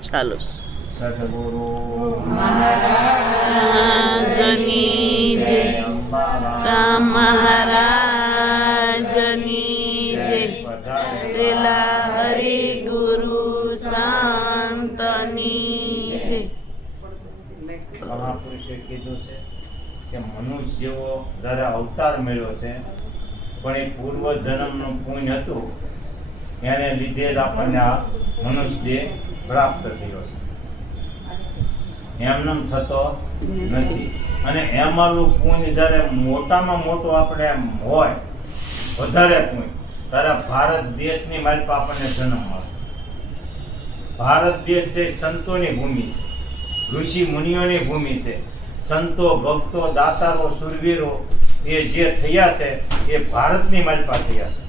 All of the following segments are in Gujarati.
ચાલો સદગુરુ મહારાજની જય, રામ મહારાજની જય, રેલા હરિ ગુરુ સંતની જય. મહાપુરુષે કીધું છે કે મનુષ્ય જેવો જ્યારે અવતાર મળ્યો છે પણ એ પૂર્વ જન્મનું પુણ્ય હતું એને લીધે જ આપણને આ મનુષ્ય દેહ પ્રાપ્ત થયો છે, એમનેમ થતો નથી. અને એમાંનું પુણ્ય જ્યારે મોટામાં મોટું આપણે હોય વધારે પુણ્ય ત્યારે ભારત દેશની માલિક આપણને જન્મ મળે. ભારત દેશ છે સંતોની ભૂમિ છે, ઋષિ મુનિઓની ભૂમિ છે. સંતો ભક્તો દાતારો સુરવીરો એ જે થયા છે એ ભારતની માલિકા થયા છે.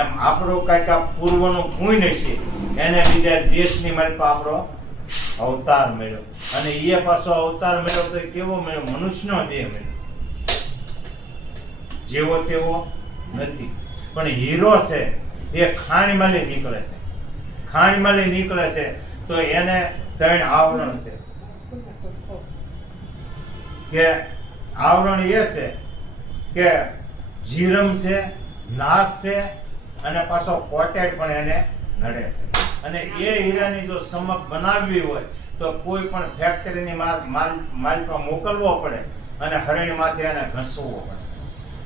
એમ આપણો કાંઈક આ પૂર્વનું પુણ્ય છે એને લીધે દેશની માલિકા આપણો અવતાર મળ્યો. અને એ પાછો અવતાર મળ્યો તો કેવો મળ્યો? મનુષ્યનો દેહ મળ્યો, જેવો તેવો નથી. પણ હીરો છે એ ખાણીમાંથી નીકળે છે, ખાણીમાંથી નીકળે છે તો એને 3 આવરણ છે. કે આવરણ એ છે કે જીરમ છે, નાશ છે અને પાછો કોટેડ પણ એને નડે છે. અને એ હીરાની જો ચમક બનાવવી હોય તો કોઈ પણ ફેક્ટરીની માલ પર મોકલવો પડે અને હરણી માથે એને ઘસવો પડે.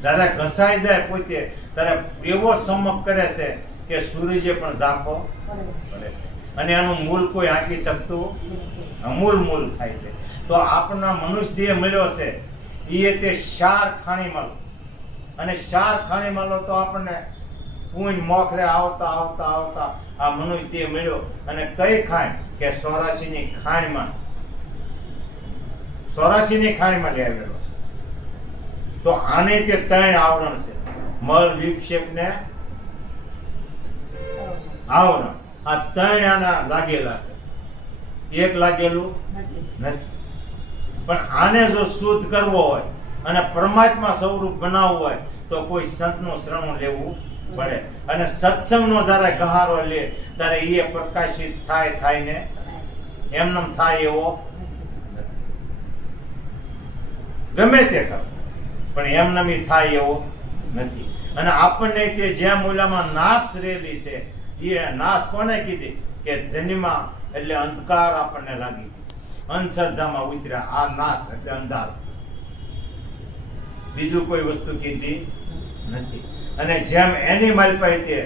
જ્યારે ઘસાઈ જાય પોતે ત્યારે એવો ચમક કરે છે કે સૂરજે પણ ઝાંખો પડે છે અને એનું મૂળ કોઈ આંકી શકતું અમૂલ થાય છે. તો આપણા મનુષ્ય દેહ મળ્યો છે એ તે 4 ખાણીમાં, અને 4 ખાણીમાં તો આપણને પૂંજ મોખરે આવતા આવતા આવતા આ મનુષ્ય દેહ મળ્યો. અને કઈ ખાણ કે 84ની ખાણીમાં, 84ની ખાણીમાં લઈ આવેલો છે. તો આને તે 3 આવરણ છે, મળ વિક્ષેપ ને આવરણ. આ 3 આના લાગેલા છે, એક લાગેલું નથી. પણ આને જો શુદ્ધ કરવો હોય અને પરમાત્મા સ્વરૂપ બનાવવું હોય તો કોઈ સંતનું શરણું લેવું પડે. અને સત્સંગનો જ્યારે ગહારો લે ત્યારે એ પ્રકાશિત થાય ને એમનેમ થાય એવો ગમે તે કરો પણ એમનેમ થાય એવો નથી. અને આપણને તે જ્યાં મૂલામાં નાશ રહેલી છે એ નાશ કોને કીધી? કે જન્મા એટલે અંધકાર આપણને લાગી, અંધશ્રદ્ધામાં ઉતર્યા. આ નાશ એટલે અંધાર, બીજું કોઈ વસ્તુ કીધી નથી. અને જેમ એની માલિપાઈ તે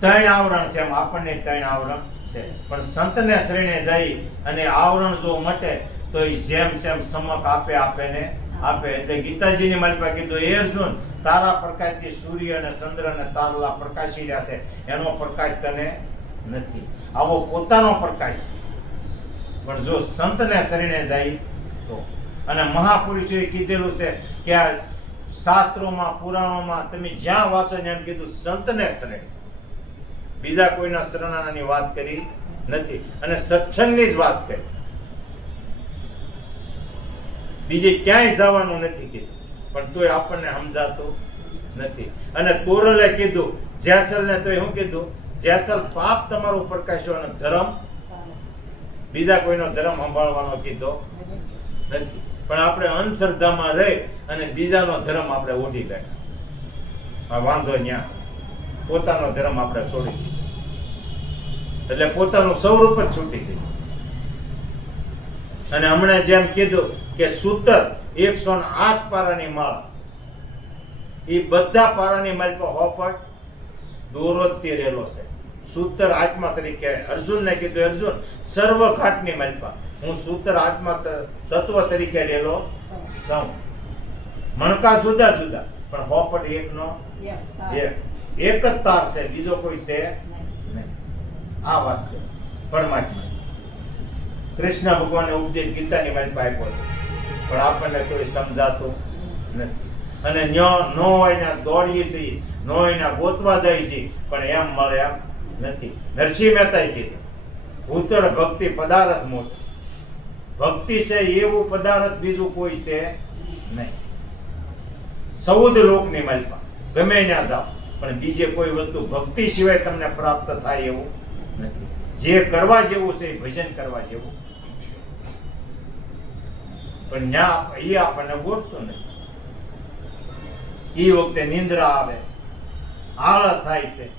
3 આવરણ છે એમ આપણને 3 આવરણ છે. પણ સંતને શરણે જઈ અને આવરણ જો મટે તો એ જેમ સમક આપે ને આપે. એટલે ગીતાજીની માલિપા કીધું, એ અર્જુન તારા પ્રકાશથી સૂર્ય અને ચંદ્ર અને તારલા પ્રકાશી રહ્યા છે, એનો પ્રકાશ તને નથી. આવો પોતાનો પ્રકાશ છે. પણ જો સંતને શરણે જાય તો. અને મહાપુરુષોએ કીધેલું છે કે આ શાસ્ત્રોમાં પુરાણોમાં તમે જ્યાં વાંચો એમ કીધું સંતને શરણે, બીજા કોઈના શરણાની વાત કરી નથી. અને સત્સંગની જ વાત કરી, બીજે ક્યાંય જવાનું નથી કીધું. પણ તોય આપણને સમજાતું નથી. અને તોરલે કીધું જેસલને તો શું કીધું? જેસલ પાપ તમારું પ્રકાશ્યો અને ધર્મ, બીજા કોઈનો ધર્મ સંભાળવાનો કીધો નથી. પણ આપણે અંધશ્રદ્ધામાં રહી અને બીજાનો ધર્મ આપણે ઓઢી બેઠા. આ વાંધો ન્યા છે, પોતાનો ધર્મ આપણે છોડી દીધો એટલે પોતાનું સ્વરૂપ જ છૂટી ગયું. અને હમણાં જેમ કીધું કે સૂતર 108 પારાની માળ, એ બધા પારાની માળ પર હોપટ દોરો જ પહેરેલો છે. સૂતર આત્મા તરીકે અર્જુનને કીધું, અર્જુન સર્વ ઘાટની માલિકા હું સૂતર આત્મા તત્વ તરીકે રહેલો છું. મણકા જુદા જુદા પણ હોપટ એકનો એક જ તાર છે, બીજો કોઈ છે નહીં. આ વાત છે પરમાત્મા. કૃષ્ણ ભગવાનને ઉપદેશ ગીતાની માલિકા આપ્યો પણ આપણને તોય સમજાતું નથી. અને ન હોય ને દોડીએ છીએ, ન હોય ને ગોતવા જાય છે પણ એમ મળે એમ નથી. નરસિંહ મહેતાએ કીધું, ભૂતળ ભક્તિ પદાર્થ મોટી. ભક્તિ છે એવું પદાર્થ બીજું કોઈ છે નહીં. સૌદ લોકની માલપા ગમે ત્યાં જાઓ, પણ બીજે કોઈ વસ્તુ ભક્તિ સિવાય તમને પ્રાપ્ત થાય એવું નથી. જે કરવા જેવું છે એ ભજન કરવા જેવું, પણ ત્યાં એ આપણને ગોઠતું નથી. એ વખતે નિંદ્રા આવે, આળસ થાય છે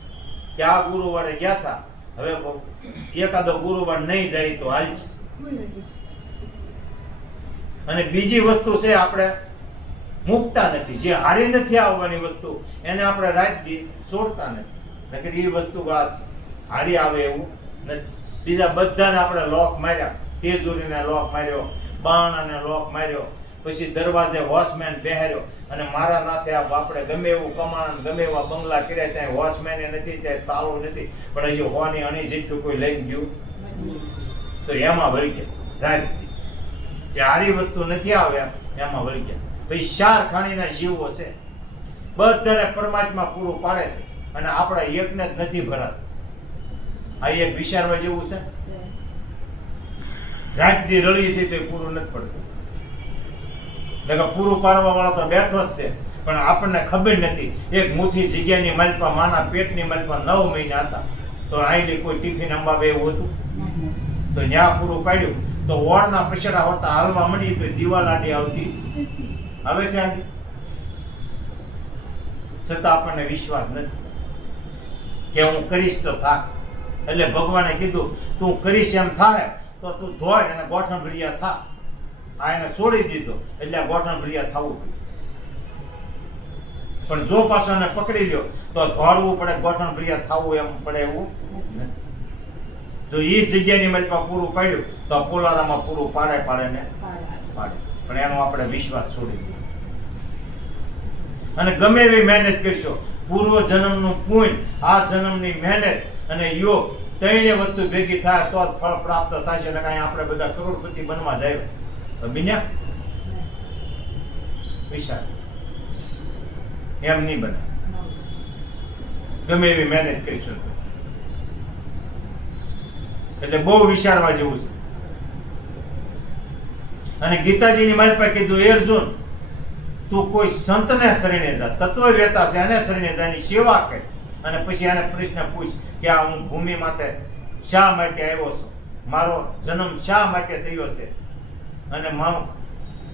કે આ ગુરુવારે ગયા હતા, હવે એકાદો ગુરુવાર નહીં જાય તો હાલ છે. અને બીજી વસ્તુ છે, આપણે મૂકતા નથી. જે હારી નથી આવવાની વસ્તુ એને આપણે રાત દી છોડતા નથી. નકર એ વસ્તુ હારી આવે એવું નથી. બીજા બધાને આપણે લોક માર્યા, તેજુરીને લોક માર્યો, બાણાને લોક માર્યો, પછી દરવાજે વોચમેન બેહાર્યો, અને મારા નાથે આપણે ગમે એવું કમાણ, ગમે એવા બંગલા કર્યા, ત્યાં વોચમેન નથી, ત્યાં તાળો નથી, પણ હજી હોની અણી જેટલું કોઈ લઈને ગયું તો એમાં વળી ગયા રાત. જે હારી વસ્તુ નથી આવ્યા એમાં વળી ગયા. પછી 4 ખાણીના જીવો છે, બધાને પરમાત્મા પૂરું પાડે છે, અને આપણા એકને જ નથી ભરાતું. આ એક વિચારવા જેવું છે. રાત દી રળી છે તો પૂરું નથી પડતું. પૂરું પાડવા વાળો તો બેઠો જ છે, પણ આપણને ખબર નથી. એક મુઠ્ઠી જગ્યાની માલપા, માના પેટની માલપા 9 મહિના હતા, તો આઈલી કોઈ ટિફિન અંબાવે એવું હતું તો ત્યાં પૂરું પાડ્યું. તો ઓળના પછડા હોતા હાલવા મળી તો દિવાલ આડી આવતી આવે છે આડી, છતાં આપણને વિશ્વાસ નથી કે હું કરીશ તો થા. એટલે ભગવાને કીધું તું કરીશ એમ થાય તો તું ધોય અને ગોઠણ ભર્યા થા. આ એને છોડી દીધો એટલે આ ગોઠણ ભર્યા થવું. પણ જો પાછો એને પકડી લ્યો તો ધોળવું પડે, ગોઠણ ભર્યા થવું એમ પડે એવું નથી. જો એ જગ્યાની માલપા પૂરું પાડ્યું તો પોલારામાં પૂરું પાડે ને પાડે, પણ એનો આપણે વિશ્વાસ છોડી દીધો. અને ગમે એવી મહેનત કરશો, પૂર્વ જન્મનું પુણ્ય, આ જન્મની મહેનત અને યોગ, ત્રણેય વસ્તુ ભેગી થાય તો જ ફળ પ્રાપ્ત થશે. ને કાંઈ આપણે બધા કરોડપતિ બનવા જાય તો બન્યા વિચાર એમ નહીં બને. ગમે એવી મહેનત કરશો એટલે બહુ વિચારવા જેવું છે. અને ગીતાજીની માલપા કીધું, એ અર્જુન તું કોઈ સંતને શરણે જા, તત્વવેતા છે એને શરણે જા, એની સેવા કર, અને પછી એને પ્રશ્ન પૂછ કે આ હું ભૂમિ માટે શા માટે આવ્યો છું, મારો જન્મ શા માટે થયો છે, અને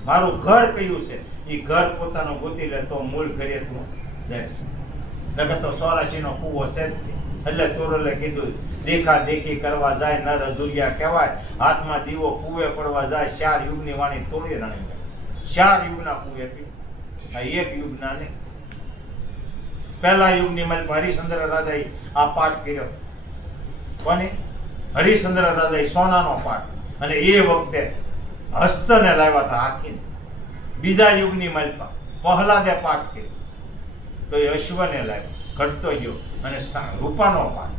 મારું ઘર કયું છે. એ ઘર પોતાનું ગોતી લે તો મૂળ ઘરે તું જઈશ. નકર તો 84 નો કૂવો છે. એટલે તોરલે કીધું, દેખા દેખી કરવા જાય નર અધુરિયા કહેવાય, હાથમાં દીવો કૂવે પડવા જાય, 4 યુગની વાણી તોડી રણી જાય. 4 યુગના કૂવે પીવું, આ એક યુગના નહીં. પહેલા યુગની માલ હરિશ્ચંદ્ર રાજાએ આ પાઠ કર્યો. કોને? હરિશ્ચંદ્ર રાજાએ સોનાનો પાઠ, અને એ વખતે હસ્તને લાવ્યા હતા હાથીને. બીજા યુગની માલપા પહલાદે પાઠ કર્યો તો એ અશ્વને લાવ્યો, ઘટતો ગયો, અને રૂપાનો પાઠ.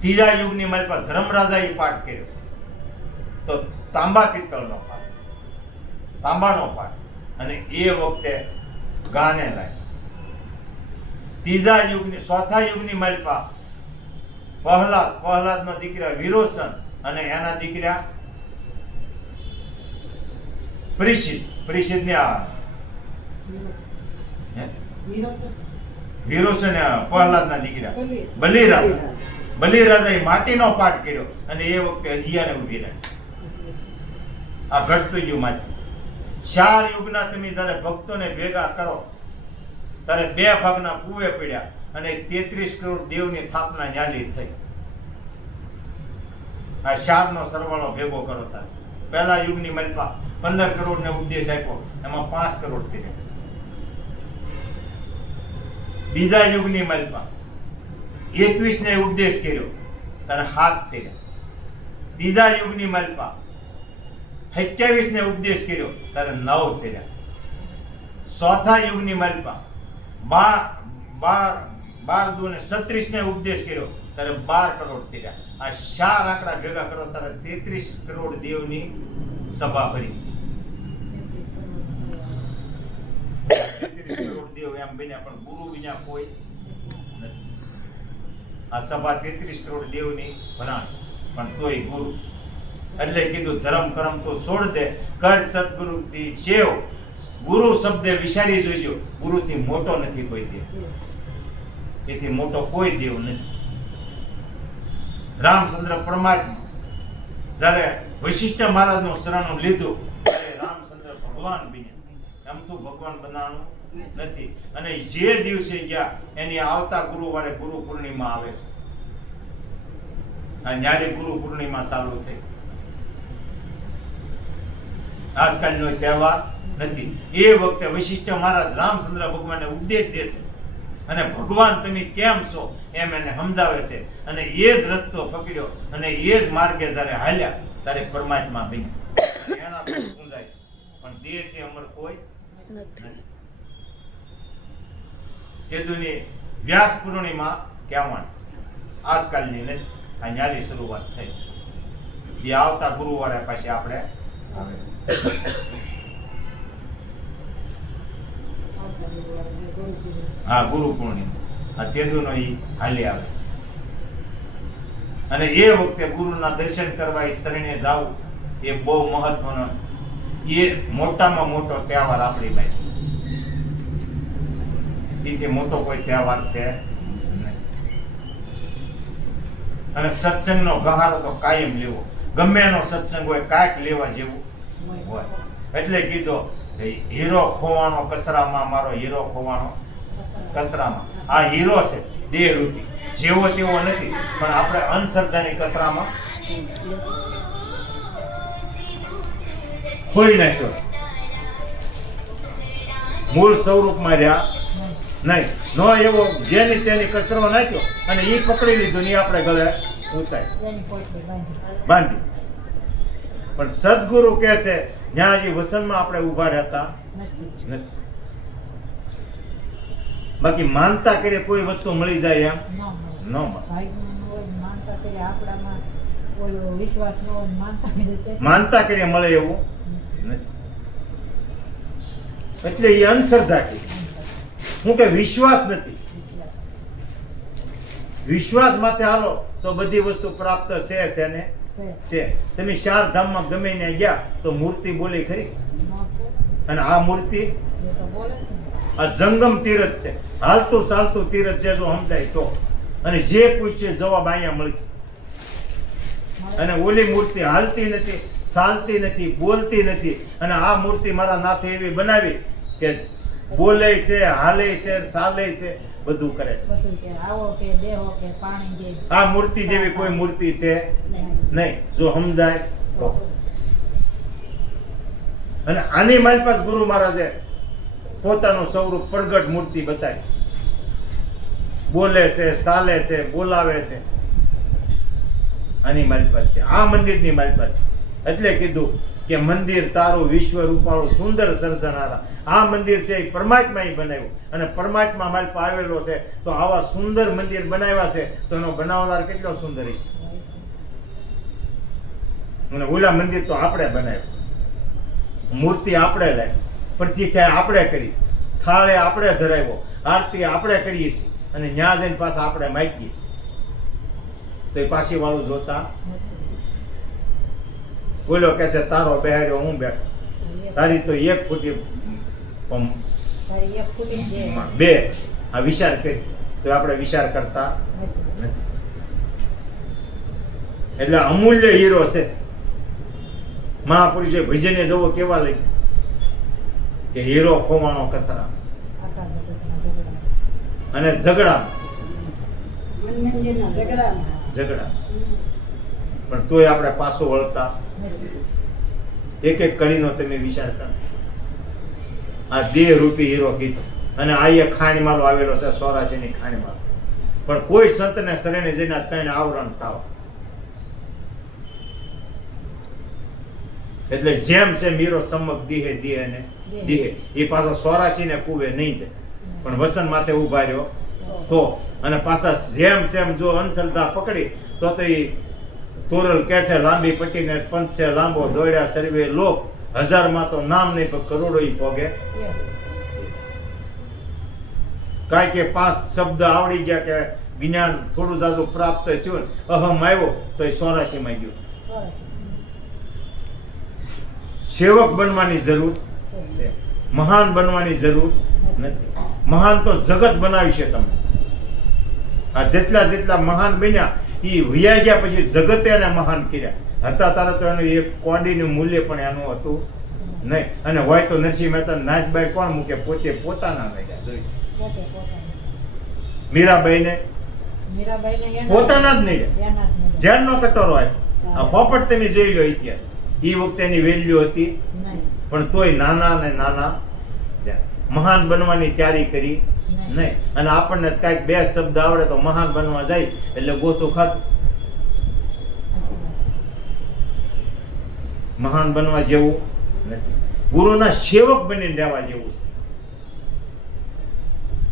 ત્રીજા યુગની માલપા ધર્મરાજાએ પાઠ કર્યો તો તાંબા પિત્તળનો પાઠ, તાંબાનો પાઠ, અને એ વખતે ગાને લાવ્યો. ત્રીજા યુગની ચોથા યુગની માલપા પહલાદનો દીકરા વિરોચન અને એના દીકરા પરિષિદ વિરોચન પહલાદના દીકરા બલિરાજાએ માટીનો પાઠ કર્યો, અને એ વખતે હજીયાને ઉભી રાખી. આ ઘટતું ગયું માટી. 4 યુગના તમે જયારે ભક્તોને ભેગા કરો ત્યારે 2 ભાગના કૂવે પડ્યા, અને 33 કરોડ દેવની સ્થાપના ન્યાલી થઈ. આ 4 નો સરવાળો ભેગો કરો તારે. પહેલા યુગની માલપા 15 કરોડ ને ઉપદેશ આપ્યો, એમાં 5 કરોડ કર્યા. બીજા યુગની માલપા 21 ને ઉપદેશ કર્યો ત્યારે 7 કર્યા. ત્રીજા યુગની માલપા 27 ને ઉપદેશ કર્યો ત્યારે 9 કર્યા. ચોથા યુગની માલપા 12 દુ ને 36 ને ઉપદેશ કર્યો ત્યારે 12 કરોડ કર્યા. આ 4 આંકડા ભેગા કરો ત્યારે 33 કરોડ દેવની સભા ભરી. 33 કરોડ દેવ એમ બન્યા, પણ ગુરુ વિના કોઈ નથી. આ સભા 33 કરોડ દેવની ભરાણી, પણ તોય ગુરુ. એટલે કીધું ધર્મ કર્મ તો છોડ દે, કર સદગુરુ થી સેવ, ગુરુ શબ્દ વિચારી જોઈજો, ગુરુથી મોટો નથી કોઈ દેવ, એથી મોટો કોઈ દેવ નથી. રામચંદ્ર પરમાત્મા જ્યારે વશિષ્ઠ મહારાજનું શરણું લીધું ત્યારે રામચંદ્ર ભગવાન બન્યા. એમ તો ભગવાન બનાવવાનું નથી. અને જે દિવસે ગયા એની આવતા ગુરુવારે ગુરુ પૂર્ણિમા આવે છે. આ ન્યારી ગુરુ પૂર્ણિમા ચાલુ થઈ. આજકાલનો તહેવાર નથી. એ વખતે વશિષ્ઠ મહારાજ રામચંદ્ર ભગવાનને ઉપદેશ દે છે અને ભગવાન તમે કેમ છો એમ એને સમજાવે છે. અને એ જ રસ્તો પકડ્યો અને એ જ માર્ગે જ્યારે હાલ્યા ત્યારે પરમાત્મા બન્યા. એના પર પૂંજાય છે, પણ દેહથી અમર કોઈ નથી. કેદુની વ્યાસ પૂર્ણિમા કહેવાની આજકાલની નથી. આ ન્યારી શરૂઆત થઈ. જે આવતા ગુરુવારે પાછી આપણે આવે છે. હા, ગુરુ પૂર્ણિમા આ તેદુનો ઈ હાલી આવે છે. અને એ વખતે ગુરુના દર્શન કરવા એ શરણે જાવું એ બહુ મહત્વનો, એ મોટામાં મોટો તહેવાર આપણી પાસે. એથી મોટો કોઈ તહેવાર છે નહીં. અને સત્સંગનો ગહારો તો કાયમ લેવો. ગમે એનો સત્સંગ હોય કાંઈક લેવા જેવું હોય. એટલે કીધો હીરો ખોવાનો કચરામાં, મારો હીરો ખોવાનો કચરામાં. આ હીરો છે દેહરૂપી, જેવો તેવો નથી, પણ આપણે અંધશ્રદ્ધાની કચરામાં ખોઈ નાખ્યો. મૂળ સ્વરૂપમાં રહ્યા નહીં. નો એવો જેની તેની કચરો નાખ્યો અને એ પકડી લીધું ને આપણે ગળે ઉતારી બાંધી. પણ સદગુરુ કહે છે ત્યાં હજી વસનમાં આપણે ઉભા રહેતા નથી. બાકી માનતા કરીએ કોઈ વસ્તુ મળી જાય એમ ન મળે. માનતા કરીએ મળે એવું નથી. એટલે એ અંધશ્રદ્ધા કે હું કે વિશ્વાસ નથી. વિશ્વાસ માટે હાલો તો બધી વસ્તુ પ્રાપ્ત છે ને છે. તમે 4 ધામમાં ગમે ને ગયા તો મૂર્તિ બોલી ખરી? અને આ મૂર્તિ આ જંગમ તીરથ છે, હાલતું ચાલતું તીરથ છે. જો સમજાય તો, અને જે પૂછે જવાબ અહીંયા મળશે. અને ઓલી મૂર્તિ હાલતી નથી, ચાલતી નથી, બોલતી નથી. અને આ મૂર્તિ મારા નાથે એવી બનાવી કે બોલે છે, હાલે છે, ચાલે છે, બધું કરે છે. આ મૂર્તિ જેવી કોઈ મૂર્તિ છે નહીં, જો સમજાય તો. અને આની મારી પાસે ગુરુ મહારાજે પોતાનું સ્વરૂપ પ્રગટ મૂર્તિ બતાવી. બોલે છે, ચાલે છે, બોલાવે છે. આની મારી પાસે, આ મંદિરની મારી પાસે. એટલે કીધું કે મંદિર તારું વિશ્વ રૂપાળું સુંદર સર્જનારા. આ મંદિર છે એ પરમાત્મા બનાવ્યું, અને પરમાત્મા મારી પાસે આવેલો છે. તો આવા સુંદર મંદિર બનાવ્યા છે તો એનો બનાવનાર કેટલો સુંદર છે. અને ઓલા મંદિર તો આપણે બનાવ્યું, મૂર્તિ આપણે લાવી, પ્રતિક્રિયા આપણે કરી, થાળે આપણે ધરાવ્યો, આરતી આપણે કરીએ છીએ, અને ન્યા જઈને પાછા આપણે માગીએ છીએ. તો એ પાછી વાળું જોતા બોલો કે છે તારો બેહાર્યો હું બેઠો, તારી તો 1 ફૂટી 2 આ વિચાર કરી. તો આપણે વિચાર કરતા નથી. એટલે અમૂલ્ય હીરો છે. મહાપુરુષે ભજને જવો કેવા લઈ કે હીરો ખોવાનો કચરા અને ઝઘડા પણ તોય આપણે પાછો વળતા. એક એક કડીનો તમે વિચાર કરો. આ દેહ રૂપી હીરો કીધો, અને આ એક ખાણીમાલો આવેલો છે, સોરાજીની ખાણીમાલો. પણ કોઈ સંતને શરણે જઈને આ 3 આવરણ થાવ. એટલે જેમ છે મીરો સમક દીહે દીહે ને દીહે, એ પાછો સોરાશીને કુવે નહીં જાય, પણ વસન માથે ઉભા રહ્યો તો. અને પાછા જેમ જો અંધશ્રદ્ધા પકડી તો એ તોરલ કે છે લાંબી પટીને પંચ છે લાંબો, દોડ્યા સર્વે લોક, 1000માં તો નામ નહીં પણ કરોડો ઈ પોગે. કાંઈ કે 5 શબ્દ આવડી ગયા કે જ્ઞાન થોડું જાજુ પ્રાપ્ત થયું, અહમ આવ્યો તો એ 84માં ગયો. સેવક બનવાની જરૂર છે. મહાન બનવાની જરૂર નથી. મહાન તો જગત બનાવી છે તમને. આ જેટલા મહાન બન્યા એ વૈયા ગયા પછી જગતે એને મહાન કર્યા હતા. તારે તો એનું એક કોડીનું મૂલ્ય પણ એનું હતું નહીં. અને હોય તો નરસિંહ મહેતા નાચ બાઈ કોણ મૂકે? પોતે પોતાના નડ્યા. જોઈ મીરાબાઈને પોતાના જ નડ્યા. જેલનો કટોરો આવ્યો. આ પોપટ તમે જોઈ લો ઇતિહાસ. એ વખતે એની વેલ્યુ હતી પણ તોય નાના ને નાના મહાન બનવાની તૈયારી કરી નહીં. અને આપણને કાંઈક બે શબ્દ આવડે તો મહાન બનવા જાય એટલે ગોતું ખાતું. મહાન બનવા જેવું નથી. ગુરુના સેવક બનીને રહેવા જેવું છે.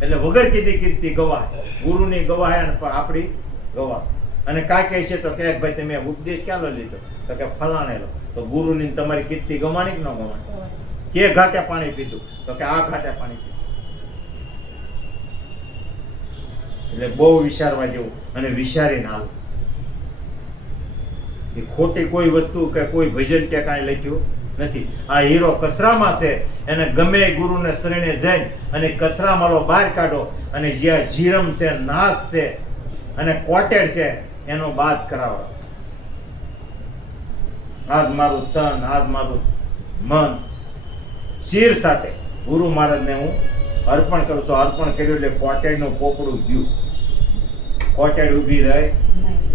એટલે વગર કીધી કીર્તિ ગવાહ. ગુરુની ગવાહ અને આપણી ગવાહ. અને કાંઈ કહે છે તો કે ભાઈ તમે ઉપદેશ ક્યાં લીધો? તો કે ફલાણે લો. તો ગુરુની તમારી કીર્તિ ગમાણી કે ન ગમાણી? કે ઘાટે પાણી પીધું? તો કે આ ઘાટે પાણી પીધું. એટલે બહુ વિચારવા જેવું અને વિચારીને આવું. એ ખોટી કોઈ વસ્તુ કે કોઈ ભજન કે કાંઈ લખ્યું નથી. આ હીરો કચરામાં છે. એને ગમે ગુરુને શરણે જઈને અને કચરામાલો બહાર કાઢો અને જ્યાં જીરમ છે, નાશ છે અને કોટેડ છે એનો બાદ કરાવો. આજ મારું તન, આજ મારું મન શીર સાથે ગુરુ મહારાજને હું અર્પણ કરું છું. અર્પણ કર્યું એટલે કોટેડનું પોપડું ગયું. કોટેડ ઊભી રહી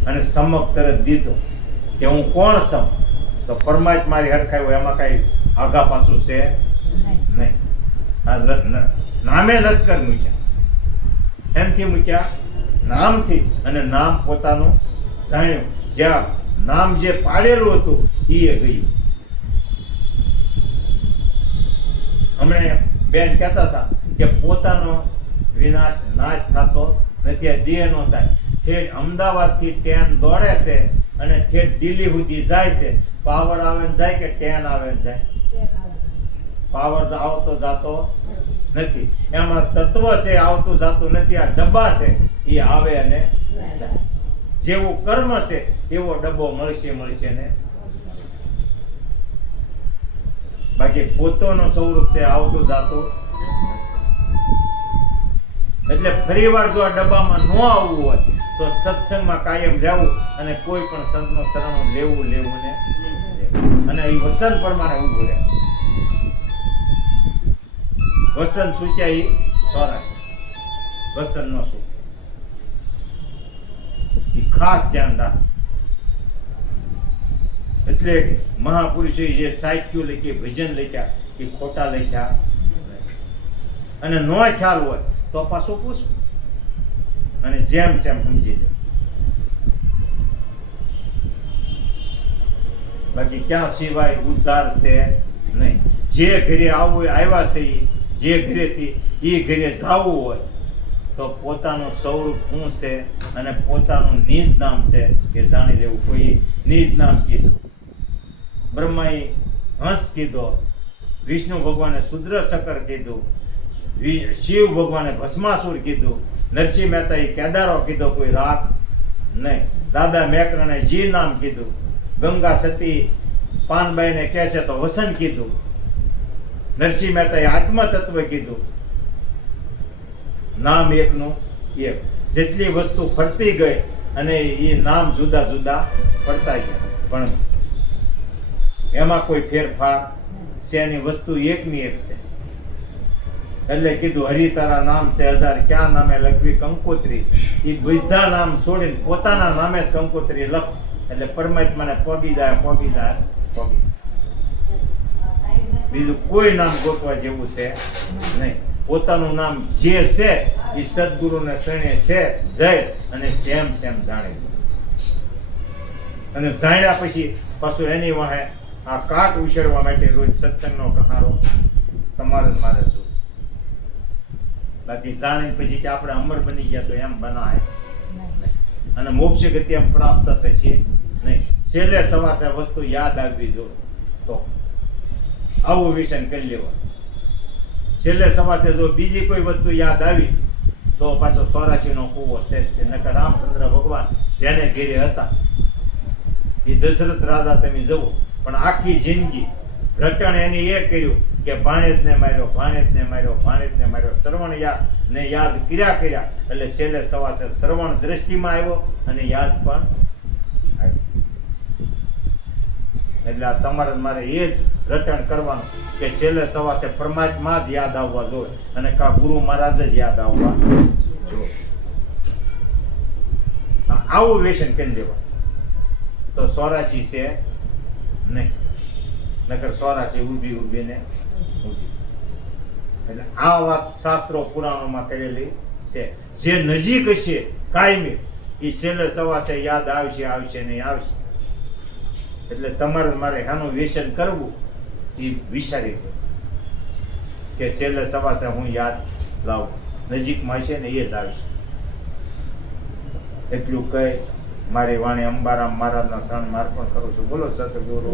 અને સમક તરત દીધો કે હું કોણ છું? તો પરમાત્મારી હરખાય હોય એમાં કાંઈ આગા પાછું છે નહીં. નામે લશ્કર મૂક્યા. એમથી મૂક્યા નામથી. અને નામ પોતાનું જાણ્યું. જ્યાં નામ જે પાડેલું હતું એ ગયું. હમણાં બેન કહેતા હતા કે પોતાનો નાશ થતો નથી. આ દેહ નો થાય. ઠેઠ અમદાવાદથી ટ્રેન દોડે છે અને ઠેઠ દિલ્હી સુધી જાય છે. પાવર આવે ને જાય કે ટ્રેન આવે ને જાય? પાવર આવતો જાતો નથી. એમાં તત્વ છે આવતું જાતું નથી. આ ડબ્બા છે એ આવે અને જાય. જેવું કર્મ છે એવો ડબ્બો મળશે ને. બાકી પોતાનું સ્વરૂપ છે આવતું જાતું. એટલે ફરીવાર જો આ ડબ્બામાં ન આવવું હોય તો સત્સંગમાં કાયમ રહેવું અને કોઈ પણ સંતનો શરણ લેવું ને અને એ વસન પ્રમાણે ઊભું રહે. વસન સૂચ્યા એ સોરા વસન નો શું એ ખાસ ધ્યાન રાખ. એટલે મહાપુરુષોએ જે સાહિત્યો લખી, ભજન લખ્યા એ ખોટા લખ્યા. અને નો ખ્યાલ હોય તો પાછું પૂછવું અને જેમ સમજી લે. બાકી ક્યાં સિવાય ઉદ્ધાર છે નહીં. જે ઘરે આવવું આવ્યા છે, જે ઘરેથી એ ઘરે જવું હોય તો પોતાનું સ્વરૂપ શું છે અને પોતાનું નિજ નામ છે કે જાણી લેવું. કોઈ નિજ નામ કીધું, બ્રહ્માએ હંસ કીધો, વિષ્ણુ ભગવાને શુદ્રશકર કીધું, શિવ ભગવાને ભસ્માસુર કીધું, નરસિંહ મહેતાએ કેદારો કીધો, કોઈ રાગ નહીં. દાદા મેકરણે જી નામ કીધું, ગંગા સતી પાનબાઈને કહે છે તો વસન કીધું, નરસિંહ મહેતાએ આત્મતત્વ કીધું. નામ એકનું એક. જેટલી વસ્તુ ફરતી ગઈ અને એ નામ જુદા જુદા પડતા ગયા પણ એમાં કોઈ ફેરફાર છે એની વસ્તુ એકની એક છે. એટલે કીધું હરિ તારા નામ છે હજાર, ક્યાં નામે લખવી કંકોત્રી. એ બધા નામ છોડીને પોતાના નામે જ કંકોત્રી લખ એટલે પરમાત્માને પગી જાય. બીજું કોઈ નામ ગોતવા જેવું છે નહીં. પોતાનું નામ જે છે એ સદગુરુને શરણે છે જય અને સેમ જાણે. અને જાણ્યા પછી પાછું એની વાહે આ કાટ ઉછેરવા માટે રોજ સત્સંગનો કહારો તમારે મારે જો. બાકી જાણીને પછી કે આપણે અમર બની ગયા તો એમ બનાય અને મોક્ષ ગતિ એમ પ્રાપ્ત થશે નહીં. છેલ્લે સવાસે વસ્તુ યાદ આવવી જો તો આવું વિષય કરી લેવા. છેલ્લે સવાસે જો બીજી કોઈ વસ્તુ યાદ આવી તો પાછો 84 નો કૂવો છે. નકર રામચંદ્ર ભગવાન જેને ઘેરે હતા એ દશરથ રાજા તમે જુઓ પણ આખી જિંદગી રટણ એની એ કર્યું કે ભાણેજને માર્યો, ભાણેજને માર્યો, ભાણેજને માર્યો. શ્રવણ ને યાદ કર્યા એટલે છેલ્લે સવાસે શ્રવણ દ્રષ્ટિમાં આવ્યો અને યાદ પણ આવ્યો. એટલે આ તમારે મારે એ જ રટણ કરવાનું કે છેલ્લે સવાસે પરમાત્મા જ યાદ આવવા જોઈએ અને કા ગુરુ મહારાજ જ યાદ આવવા જોઈએ. આવું વ્યસન કરી દેવા તો 84 છે નહીં, નકર 84 ઊભીને ઊભી. એટલે આ વાત શાસ્ત્રો પુરાણોમાં કરેલી છે. જે નજીક હશે કાયમી એ છેલ્લે સવાસે યાદ આવશે ને આવશે. એટલે તમારે મારે આનું વ્યસન કરવું એ વિચારી લો કે છેલ્લે સવાસે હું યાદ લાવું, નજીકમાં હશે ને એ જ આવશે. એટલું કહી મારી વાણી અંબારામ મહારાજના શરણ અર્પણ કરું છું. બોલો સતગુરુ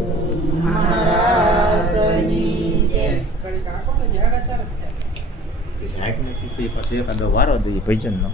મહારાજની જય. વારો દઈએ ભજનનો.